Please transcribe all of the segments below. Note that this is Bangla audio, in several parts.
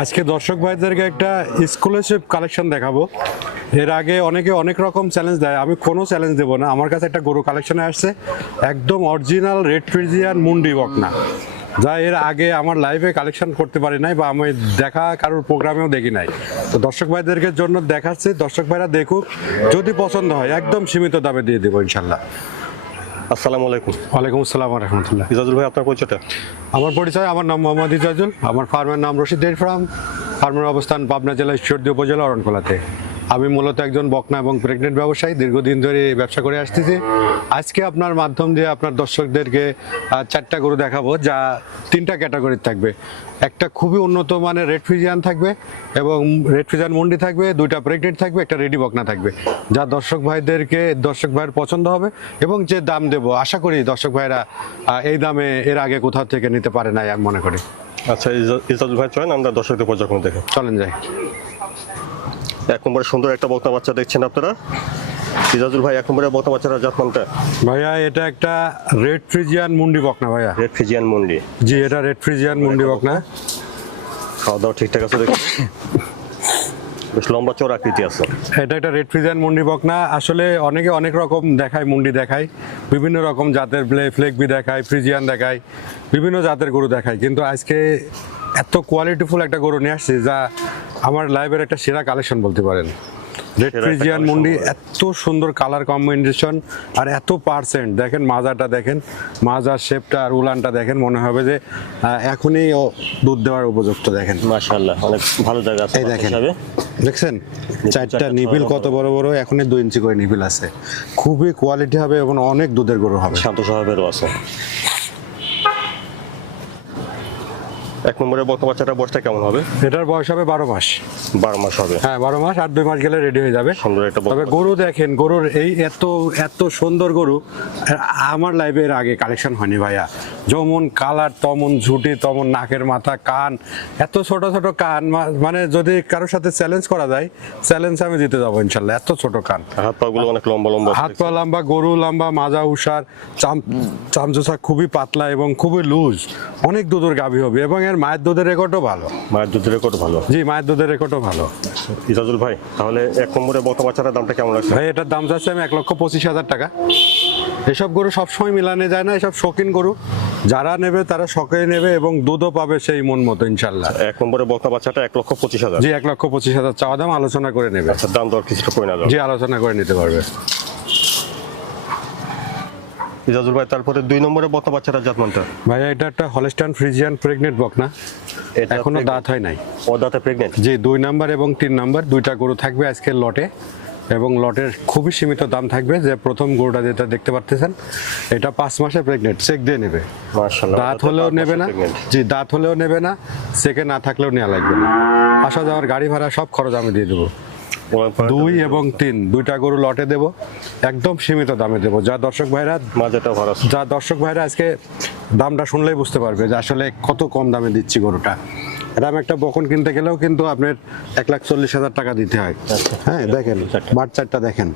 আজকে দর্শক ভাইদেরকে একটা স্কলারশিপ কালেকশন দেখাবো। এর আগে অনেকে অনেক রকম চ্যালেঞ্জ দেয়, আমি কোনো চ্যালেঞ্জ দেবো না। আমার কাছে একটা গরু কালেকশনে আসছে, একদম অরিজিনাল রেড ফ্রিজিয়ান মুন্ডি বকনা। যা এর আগে আমার লাইভে কালেকশন করতে পারি নাই বা আমি দেখা কারোর প্রোগ্রামেও দেখি নাই। তো দর্শক ভাইদেরকে জন্য দেখাচ্ছি, দর্শক ভাইরা দেখুক, যদি পছন্দ হয়, একদম সীমিত দামে দিয়ে দেবো ইনশাল্লাহ। আসসালামু আলাইকুম। ওয়ালাইকুম আসসালাম রহমতুল্লাহ। ইজাজুল ভাই আপনার পরিচয়টা? আমার পরিচয় আমার নাম মোহাম্মদ ইজাজুল। আমার ফার্মের নাম রশিদ ডেয়ারি ফার্ম ফার্মের অবস্থান পাবনা জেলা ঈশ্বরদী উপজেলা অরণকলাতে। আমি মূলত একজন বকনা এবং প্রেগনেন্ট ব্যবসায়ী দীর্ঘদিন ধরে ব্যবসা করে আসতেছি। আজকে আপনার মাধ্যম দিয়ে আপনার দর্শকদেরকে চারটা গরু দেখাবো যা তিনটা ক্যাটাগরির থাকবে। একটা খুবই উন্নত মানের রেড ফ্রিজিয়ান থাকবে এবং রেড ফ্রিজিয়ান মন্ডি থাকবে দুইটা প্রেগনেন্ট থাকবে একটা রেডি বকনা থাকবে। যা দর্শক ভাইদেরকে দর্শক ভাইয়ের পছন্দ হবে এবং যে দাম দেবো আশা করি দর্শক ভাইরা এই দামে এর আগে কোথাও থেকে নিতে পারে নাই আমি মনে করি। আচ্ছা ইজা- ইজাজুল ভাই চয়েন আমরা দর্শকদের পর্যবেক্ষণ দেখে। চলেন যাই। এক নম্বরে সুন্দর একটা বক্তা বাচ্চা দেখছেন আপনারা। ইজাজুল ভাই এক নম্বরে বক্তা বাচ্চারা জাতমানটা ভাইয়া এটা একটা রেড ফ্রিজিয়ান মুন্ডি বকনা ভাইয়া। Red Friesian Mondi. জি এটা রেড ফ্রিজিয়ান মুন্ডি বকনা। খাওয়া দাওয়া ঠিকঠাক আছে দেখুন বেশ লম্বা চওড়া আকৃতি আছে। এটা একটা রেড ফ্রিজিয়ান মুন্ডি বকনা। আসলে অনেকে অনেক রকম দেখায় মুন্ডি দেখায়। বিভিন্ন রকম জাতের ফ্লেকবি দেখায় ফ্রিজিয়ান দেখায়। বিভিন্ন জাতের গরু দেখায়। কিন্তু আজকে এত কোয়ালিটিফুল একটা গরু নিয়ে আসছে যা আমার লাইভের একটা সেরা কালেকশন বলতে পারেন। রেড ফ্রিজিয়ান মুন্ডি এত সুন্দর কালার কম্বিনেশন আর এত পার্সেন্ট দেখেন মাজাটা দেখেন মাজার শেপটা আর উলানটা দেখেন মনে হবে যে এখনই ও দুধ দেওয়ার উপযুক্ত দেখেন। মাশাআল্লাহ অনেক ভালো জায়গা আছে এই দেখেন দেখছেন? চারটা চারটা নিবিল কত বড় বড় এখনই দুই ইঞ্চি করে নিবিল আছে। খুবই কোয়ালিটি হবে এবং অনেক দুধের গরু হবে। শান্ত স্বভাবেরও আছে। এক নম্বরে বক্তা বাচ্চাটা বয়সটা কেমন হবে? এটার বয়স হবে বারো মাস। বারো মাস হবে। হ্যাঁ বারো মাস আর দুই মাস গেলে রেডি হয়ে যাবে। সুন্দর একটা তবে গরু দেখেন গরুর এই এত এত সুন্দর গরু আমার লাইফে এর আগে কালেকশন হয়নি ভাইয়া। যেমন কালার তমন ঝুটি তমন নাকের মাথা কান এত ছোট ছোট কান মানে যদি কারোর সাথে চ্যালেঞ্জ করা যায় চ্যালেঞ্জ আমি দিতে যাব ইনশাল্লাহ এত ছোট কান। হাত পা গুলো অনেক লম্বা লম্বা। হাত পা লম্বা গরু লম্বা মাজা উষার চাম চামচোচা খুবই পাতলা এবং খুবই লুজ অনেক দুধের গাভী হবে। এবং এর মায়ের দুধের রেকর্ডও ভালো। মায়ের দুধের রেকর্ড ভালো। জি মায়ের দুধের রেকর্ডও ভালো। ইজাজুল ভাই তাহলে এক নম্বরে বক্তা বাচ্চাটার দামটা কেমন লাগছে ভাই এটার দাম যাচ্ছে আমি এক লক্ষ পঁচিশ হাজার টাকা। এসব গরু সবসময় মিলানে যায় না এসব শৌখিন গরু। যারা নেবে তারা শখে নেবে এবং দুধও পাবে সেই মন মতো ইনশাল্লাহ। এক নম্বরে বক্তা বাচ্চাটা এক লক্ষ পঁচিশ হাজার। জি এক লক্ষ পঁচিশ হাজার চাওয়া দাম আলোচনা করে নেবে। আচ্ছা দাম দর কিছুটা করে না জি আলোচনা করে নিতে পারবে। ইজাজুল ভাই তারপরে দুই নম্বরে বক্তা বাচ্চাটা জাতমানটা ভাইয়া এটা একটা হলস্টান ফ্রিজিয়ান প্রেগনেন্ট বক না? এটা এখনও দাঁত হয় নাই। ও দাঁতে প্রেগনেন্ট জি দুই নাম্বার এবং তিন নাম্বার দুইটা গরু থাকবে আজকের লটে। এবং লটের খুবই সীমিত দাম থাকবে যে প্রথম গরুটা যেটা দেখতে পাচ্ছেন এটা পাঁচ মাসে প্রেগনেন্ট চেক দিয়ে নেবে। দাঁত হলেও নেবে না। জি দাঁত হলেও নেবে না চেকে না থাকলেও নেওয়া লাগবে না। আসা যাওয়ার গাড়ি ভাড়া সব খরচ আমি দিয়ে দেবো। দুই এবং তিন। দুইটা গরু লটে দেব। একদম সীমিত দামে দেবো। যা দর্শক ভাইরা মাঝেটা ভরা যা দর্শক ভাইরা আজকে দামটা শুনলেই বুঝতে পারবে যে আসলে কত কম দামে দিচ্ছি গরুটা। এরকম একটা বকন কিনতে গেলেও কিন্তু আপনার এক লাখ চল্লিশ হাজার টাকা দিতে হয়। হ্যাঁ দেখেন বাট চারটা দেখেন।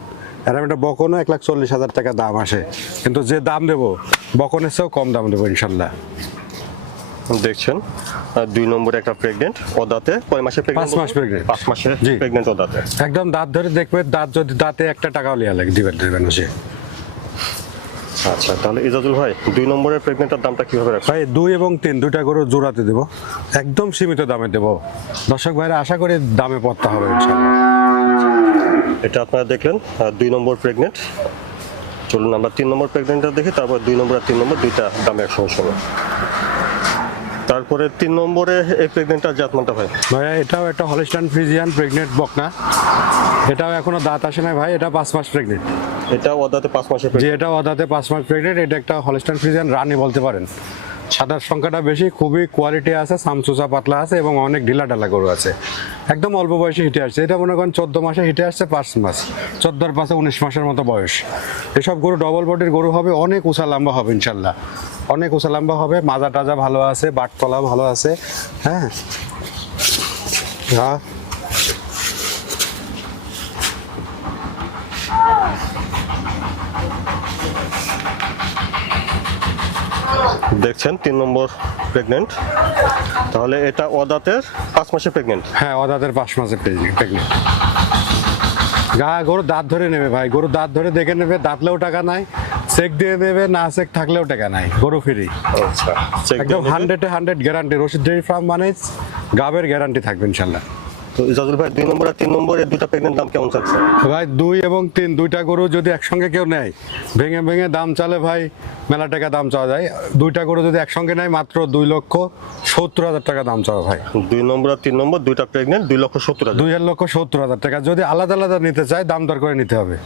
এরকম একটা বকনও এক লাখ চল্লিশ হাজার টাকা দাম আসে। কিন্তু যে দাম দেবো বকনের চেয়েও কম দাম দেবো ইনশাল্লাহ। দেখছেন আর দুই নম্বরে একটা প্রেগনেন্ট ও দাঁতে কয় মাসে প্রেগনেন্ট পাঁচ মাস প্রেগনেন্ট পাঁচ মাসে। প্রেগনেন্ট ও দাঁতে একদম দাঁত ধরে দেখবে দাঁত যদি দাঁতে একটা টাকাও লিয়া লাগে দিবেন দিবেন সে। আচ্ছা তাহলে ইজাজুল ভাই দুই নম্বরের প্রেগনেন্টের দামটা কীভাবে রাখবেন ভাই দুই এবং তিন দুইটা গরু জোড়াতে দেবো। একদম সীমিত দামে দেবো। দর্শক ভাইরা আশা করি দামে পড়তে হবে ইনশাল্লাহ এটা আপনারা দেখলেন আর দুই নম্বর প্রেগনেন্ট চলুন আমরা তিন নম্বর প্রেগনেন্টটা দেখি তারপর দুই নম্বর আর তিন নম্বর দুইটা দামে একসঙ্গে তারপরে তিন নম্বরে এই প্রেগনেন্টটার জাতমানটা ভাই? ভাইয়া এটাও একটা হলিস্টান ফ্রিজিয়ান প্রেগনেন্ট বকনা। এটাও এখনও দাঁত আসে না ভাই এটা পাঁচ মাস প্রেগনেন্ট এটাও অদাতে পাঁচ মাসে যে এটা অদাতে পাঁচ মাস প্রেগনেন্ট এটা একটা হলিস্টান ফ্রিজিয়ান রানি বলতে পারেন। সাদার সংখ্যাটা বেশি, খুবই কোয়ালিটি আছে সামসুসা পাতলা আছে এবং অনেক ঢিলা ঢালা গরু আছে। একদম অল্প বয়সে হিটে আসছে। এটা মনে করেন চোদ্দ মাসে হিটে আসছে, পাঁচ মাস। চোদ্দোর পাশে উনিশ মাসের মতো বয়স। এসব গরু ডবল বডির গরু হবে, অনেক উঁচা লম্বা হবে ইনশাল্লাহ। অনেক উঁচা লম্বা হবে, মাজা টাজা ভালো আছে বাটতলা ভালো আছে। হ্যাঁ? হ্যাঁ? দেখছেন তিন নম্বর প্রেগনেন্ট তাহলে এটা অদাতের পাঁচ মাসে প্রেগনেন্ট হ্যাঁ অদাতের পাঁচ মাসের প্রেগনেন্ট গা গরু দাঁত ধরে নেবে ভাই গরু দাঁত ধরে দেখে নেবে দাঁতলেও টাকা নাই চেক দিয়ে দেবে না চেক থাকলেও টাকা নাই গরু ফ্রি আচ্ছা একদম হান্ড্রেডে hundred guarantee Rashid dairy farm মানে গাবের গ্যারান্টি থাকবে ইনশাল্লাহ। তো ইজাজুল ভাই দুই নম্বর আর তিন নম্বর এর দুটা প্রেগনেন্ট দাম কেমন চাচ্ছে? ভাই দুই এবং তিন দুইটা গরু যদি একসঙ্গে কেউ নেয় ভেঙে ভেঙে দাম চালে ভাই মেলা টাকা দাম চাওয়া যায়। দুইটা গরু যদি একসঙ্গে নেয় মাত্র দুই লক্ষ সত্তর হাজার টাকা দাম চাওয়া ভাই। দুই নম্বর আর তিন নম্বর দুইটা প্রেগনেন্ট দুই লক্ষ সত্তর হাজার। দুই লক্ষ সত্তর হাজার টাকা। যদি আলাদা আলাদা নিতে চায় দাম দর করে নিতে হবে।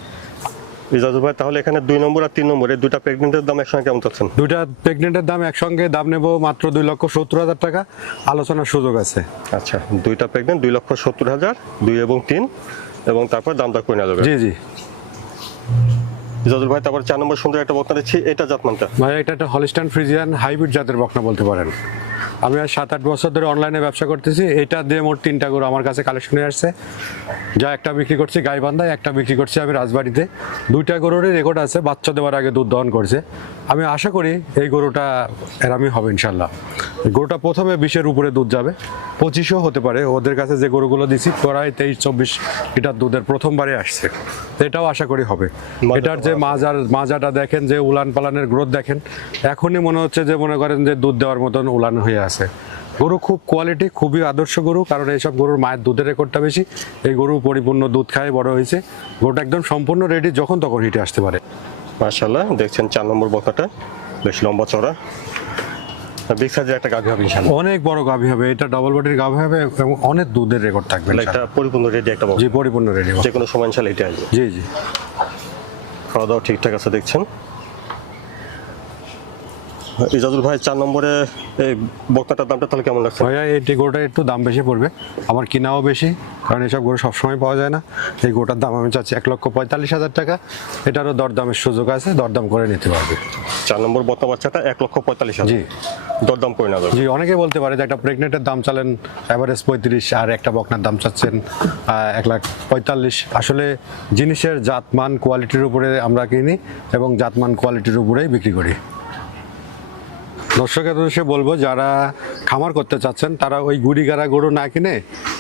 ইজাজুল ভাই তাহলে এখানে দুই নম্বর আর তিন নম্বর দুইটা প্রেগনেন্টের দাম একসঙ্গে কেমন চাচ্ছেন? দুইটা প্রেগনেন্টের দাম একসঙ্গে দাম নেব মাত্র দুই লক্ষ সত্তর হাজার টাকা। আলোচনার সুযোগ আছে। আচ্ছা দুইটা প্রেগনেন্ট দুই লক্ষ সত্তর হাজার দুই এবং তিন এবং তারপর দাম করে নেওয়া যাবে? জি জি। ইজাজুল ভাই তারপর চার নম্বর সুন্দর একটা বক্তা দিচ্ছি এটা জাতমানটা? ভাই এটা একটা হলিস্টান ফ্রিজিয়ান হাইব্রিড জাতের বকনা বলতে পারেন। আমি আর সাত আট বছর ধরে অনলাইনে ব্যবসা করতেছি। এটা দিয়ে মোট তিনটা গরু আমার কাছে কালেকশনে আসছে। যা একটা বিক্রি করছি গাইবান্ধায়, একটা বিক্রি করছি আমি রাজবাড়িতে। দুইটা গরুরই রেকর্ড আছে, বাচ্চা দেওয়ার আগে দুধ দহন করছে। আমি আশা করি এই গরুটা এরামই হবে ইনশাল্লাহ। গরুটা প্রথমে বিশের উপরে দুধ যাবে। পঁচিশও হতে পারে। ওদের কাছে যে গরুগুলো দিছি প্রায় তেইশ চব্বিশ লিটার দুধের প্রথমবারে আসছে। এটাও আশা করি হবে। এটার যে মাজার মাজাটা দেখেন যে উলান পালানের গ্রোথ দেখেন এখনই মনে হচ্ছে যে মনে করেন যে দুধ দেওয়ার মতন উলান হয়ে আছে। গরু খুব কোয়ালিটি খুবই আদর্শ গরু কারণ এইসব গরুর মায়ের দুধের রেকর্ডটা বেশি। এই গরু পরিপূর্ণ দুধ খায় বড় হয়েছে। গরুটা একদম সম্পূর্ণ রেডি যখন তখন হিটে আসতে পারে। মাশাল্লাহ দেখছেন চার নম্বর বখাটা বেশ লম্বা চড়া বিগ সাইজের একটা গাভী হবে অনেক বড় গাভী হবে এটা ডবল বডির গাভী হবে এবং অনেক দুধের রেকর্ড থাকবে মানে একটা পরিপূর্ণ রেডি একটা জি পরিপূর্ণ রেডি যে কোনো সময় ইনশাল্লাহ এটা আসবে। জি জি। খাওয়া দাওয়া ঠিকঠাক আছে দেখছেন? ইজাজুল ভাই চার নম্বরে এই বক্তাটার দামটা তাহলে কেমন লাগছে? ভাইয়া এই গরুটা একটু দাম বেশি পড়বে আমার কিনাও বেশি কারণ এসব গরু সবসময় পাওয়া যায় না। এই গরুটার দাম আমি চাচ্ছি এক লক্ষ পঁয়তাল্লিশ হাজার টাকা। এটারও দরদামের সুযোগ আছে দরদাম করে নিতে পারবে। চার নম্বর বক্তা বাচ্চাটা এক লক্ষ পঁয়তাল্লিশ জি। দরদাম করে যাবে। জি অনেকে বলতে পারে যে একটা প্রেগনেন্টের দাম চালেন অ্যাভারেজ পঁয়ত্রিশ আর একটা বকনার দাম চাচ্ছেন এক লাখ পঁয়তাল্লিশ। আসলে জিনিসের জাতমান কোয়ালিটির উপরে আমরা কিনি এবং জাতমান কোয়ালিটির উপরেই বিক্রি করি। দর্শকের উদ্দেশ্যে বলব, যারা খামার করতে চাচ্ছেন, তারা ওই গুড়ি গাড়া গরু না কিনে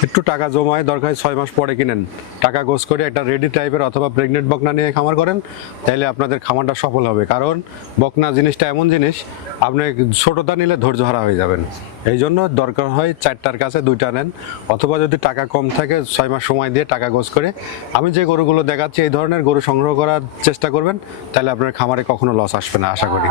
একটু টাকা জমায়, দরকার ছয় মাস পরে কিনেন। টাকা গোস করে একটা রেডি টাইপের অথবা প্রেগনেন্ট বকনা নিয়ে খামার করেন তাহলে আপনাদের খামারটা সফল হবে। কারণ বকনা জিনিসটা এমন জিনিস, আপনি ছোটোটা নিলে ধৈর্য হারা হয়ে যাবেন। এই জন্য দরকার হয় চারটার কাছে দুইটা নেন, অথবা যদি টাকা কম থাকে, ছয় মাস সময় দিয়ে টাকা গোস করে। আমি যে গরুগুলো দেখাচ্ছি, এই ধরনের গরু সংগ্রহ করার চেষ্টা করবেন তাহলে আপনার খামারে কখনো লস আসবে না, আশা করি।